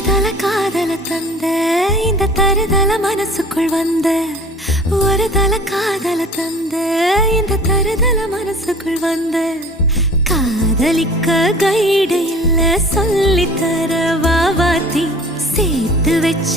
தருதல காதல தந்த இந்த தருதல மனசுக்குள் வந்த ஒரு தல காதல தந்த இந்த தருதல மனசுக்குள் வந்த காதலிக்க கைடு இல்ல சொல்லி தர வாவாத்தி சேர்த்து வச்ச